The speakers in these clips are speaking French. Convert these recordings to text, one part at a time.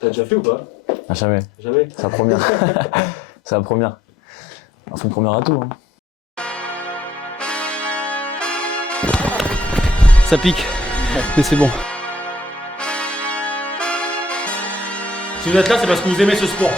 T'as déjà fait ou pas? Ah, jamais. Jamais? C'est la première. C'est la première. On fait une première à tout. Hein. Ça pique, mais c'est bon. Si vous êtes là, c'est parce que vous aimez ce sport.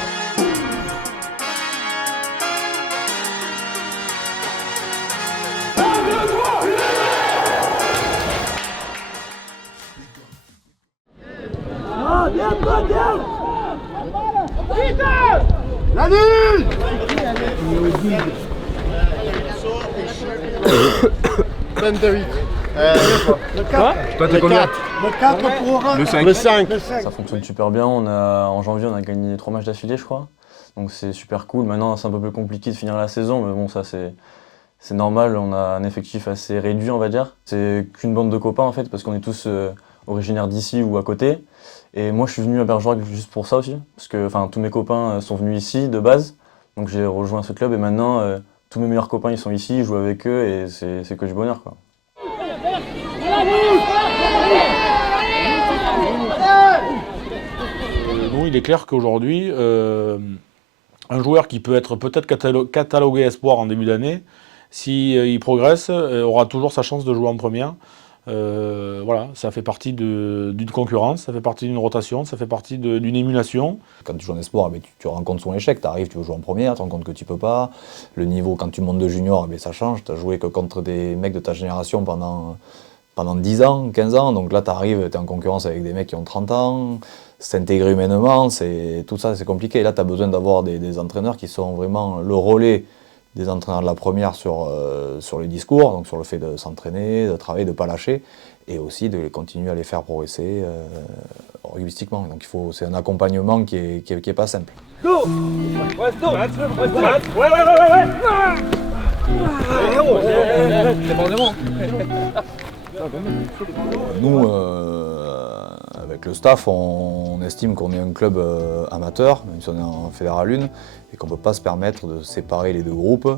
Toi, t'es combien? Le 4 pour le 5. Ça fonctionne super bien. En janvier, on a gagné 3 matchs d'affilée, je crois. Donc c'est super cool. Maintenant, c'est un peu plus compliqué de finir la saison, mais bon, ça c'est normal. On a un effectif assez réduit, on va dire. C'est qu'une bande de copains en fait, parce qu'on est tous originaires d'ici ou à côté. Et moi, je suis venu à Bergerac juste pour ça aussi, parce que tous mes copains sont venus ici de base. Donc j'ai rejoint ce club et maintenant, tous mes meilleurs copains ils sont ici, je joue avec eux et c'est que du bonheur, quoi. Nous, il est clair qu'aujourd'hui, un joueur qui peut être peut-être catalogué espoir en début d'année, s'il progresse, aura toujours sa chance de jouer en première. Voilà, ça fait partie d'une concurrence, ça fait partie d'une rotation, ça fait partie d'une émulation. Quand tu joues en espoir, tu rencontres son échec, tu arrives, tu veux jouer en première, tu te rends compte que tu peux pas. Le niveau, quand tu montes de junior, ça change, tu as joué que contre des mecs de ta génération pendant 10 ans, 15 ans, donc là tu arrives, tu es en concurrence avec des mecs qui ont 30 ans, s'intégrer humainement, tout ça c'est compliqué. Et là tu as besoin d'avoir des entraîneurs qui sont vraiment le relais des entraîneurs de la première sur les discours, donc sur le fait de s'entraîner, de travailler, de ne pas lâcher, et aussi de continuer à les faire progresser rugbyistiquement. Donc c'est un accompagnement qui est pas simple. Go! Nous, avec le staff, on estime qu'on est un club amateur, même si on est en Fédéral 1, et qu'on ne peut pas se permettre de séparer les deux groupes.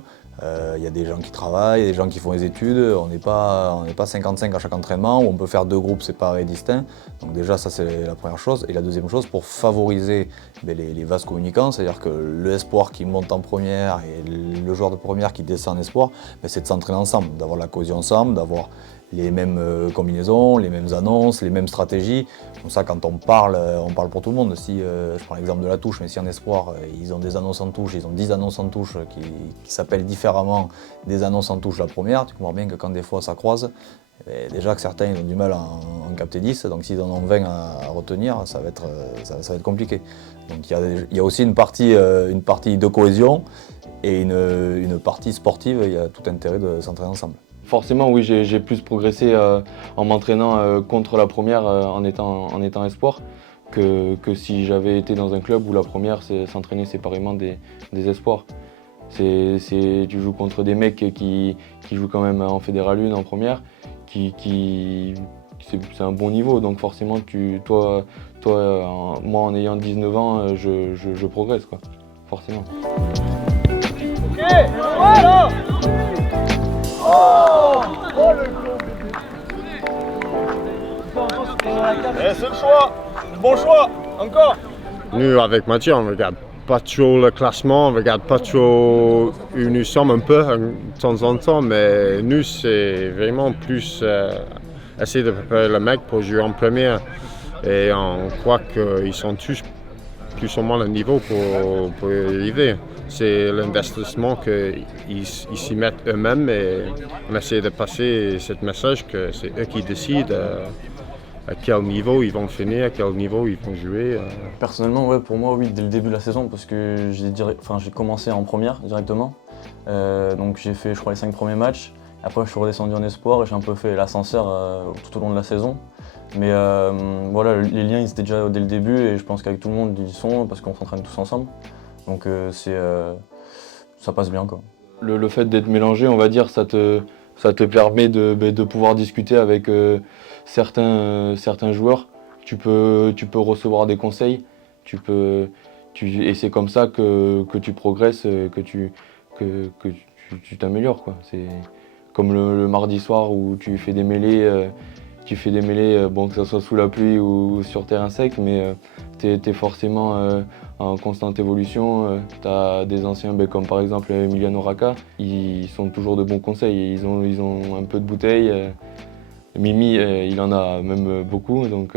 Il y a des gens qui travaillent, il y a des gens qui font des études, on n'est pas 55 à chaque entraînement, où on peut faire deux groupes séparés et distincts. Donc déjà, ça c'est la première chose. Et la deuxième chose, pour favoriser les vases communicants, c'est-à-dire que le espoir qui monte en première et le joueur de première qui descend en espoir, c'est de s'entraîner ensemble, d'avoir la cohésion ensemble, d'avoir les mêmes combinaisons, les mêmes annonces, les mêmes stratégies. Comme ça, quand on parle pour tout le monde. Si, je prends l'exemple de la touche, mais si en espoir, ils ont des annonces en touche, ils ont 10 annonces en touche qui s'appellent différemment des annonces en touche la première, tu comprends bien que quand des fois ça croise, déjà que certains ils ont du mal à en capter 10, donc s'ils en ont 20 à retenir, ça va être compliqué. Donc il y a aussi une partie de cohésion et une partie sportive, il y a tout intérêt de s'entraîner ensemble. Forcément, oui, j'ai plus progressé en m'entraînant contre la première en étant espoir que si j'avais été dans un club où la première s'entraînait séparément des espoirs. Tu joues contre des mecs qui jouent quand même en Fédéral 1 en première, c'est un bon niveau, donc forcément, moi en ayant 19 ans, je progresse, quoi, forcément. Okay. Voilà. C'est le choix, le bon choix, encore. Nous, avec Mathieu, on regarde pas trop le classement, on regarde pas trop où nous sommes un peu de temps en temps, mais nous, c'est vraiment plus essayer de préparer le mec pour jouer en première. Et on croit qu'ils sont tous plus ou moins le niveau pour y arriver. C'est l'investissement qu'ils s'y mettent eux-mêmes et on essaie de passer ce message que c'est eux qui décident à quel niveau ils vont finir, à quel niveau ils vont jouer. Personnellement, ouais, pour moi, oui, dès le début de la saison, parce que j'ai commencé en première directement. Donc j'ai fait, je crois, les 5 premiers matchs. Après, je suis redescendu en espoir et j'ai un peu fait l'ascenseur tout au long de la saison. Mais voilà, les liens ils étaient déjà dès le début et je pense qu'avec tout le monde ils y sont parce qu'on s'entraîne tous ensemble. Donc ça passe bien, quoi. Le fait d'être mélangé, on va dire, ça te permet de pouvoir discuter avec certains joueurs. Tu peux recevoir des conseils, et c'est comme ça que tu progresses, que tu t'améliores, quoi. C'est comme le mardi soir où tu fais des mêlées tu fais des mêlées, bon, que ce soit sous la pluie ou sur terrain sec, mais tu es forcément en constante évolution. Tu as des anciens comme par exemple Emiliano Racca, ils sont toujours de bons conseils, ils ont un peu de bouteilles. Mimi, il en a même beaucoup, donc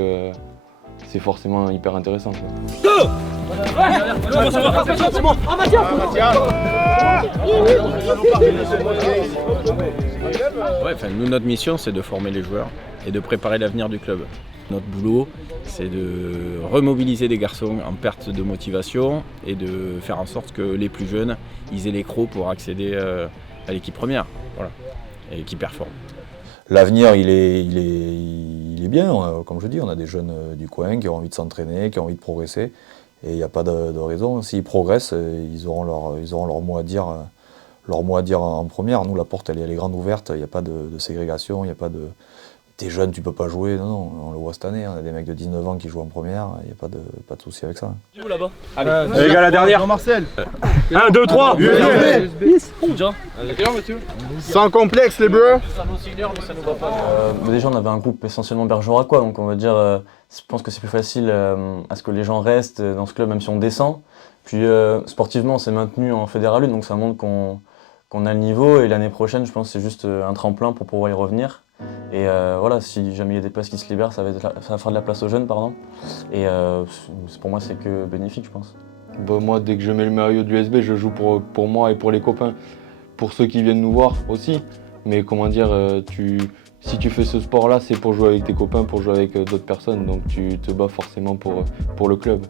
c'est forcément hyper intéressant. Ouais, nous, notre mission, c'est de former les joueurs et de préparer l'avenir du club. Notre boulot, c'est de remobiliser des garçons en perte de motivation et de faire en sorte que les plus jeunes, ils aient les crocs pour accéder à l'équipe première, voilà, et qu'ils performent. L'avenir, il est bien. Comme je dis, on a des jeunes du coin qui ont envie de s'entraîner, qui ont envie de progresser. Et il n'y a pas de raison. S'ils progressent, ils auront leur mot à dire. Leur mot à dire en première. Nous, la porte, elle est grande ouverte. Il n'y a pas de ségrégation. Il n'y a pas de. T'es jeune, tu peux pas jouer. Non, on le voit cette année. On a des mecs de 19 ans qui jouent en première. Il n'y a pas de souci avec ça. Où là-bas? Les gars, la dernière. Jean-Marcel. 1, 2, 3. Sans complexe, les bleus. Déjà, on avait un groupe essentiellement bergeracois, donc on va dire, je pense que c'est plus facile à ce que les gens restent dans ce club, même si on descend. Puis sportivement, on s'est maintenu en Fédéral 1, donc ça montre qu'on a le niveau. Et l'année prochaine, je pense que c'est juste un tremplin pour pouvoir y revenir. Et voilà, si jamais il y a des places qui se libèrent, ça va faire de la place aux jeunes, pardon. Et pour moi, c'est que bénéfique, je pense. Bah, moi, dès que je mets le maillot de l'USB, je joue pour moi et pour les copains. Pour ceux qui viennent nous voir aussi. Mais comment dire, si tu fais ce sport-là, c'est pour jouer avec tes copains, pour jouer avec d'autres personnes. Donc tu te bats forcément pour le club.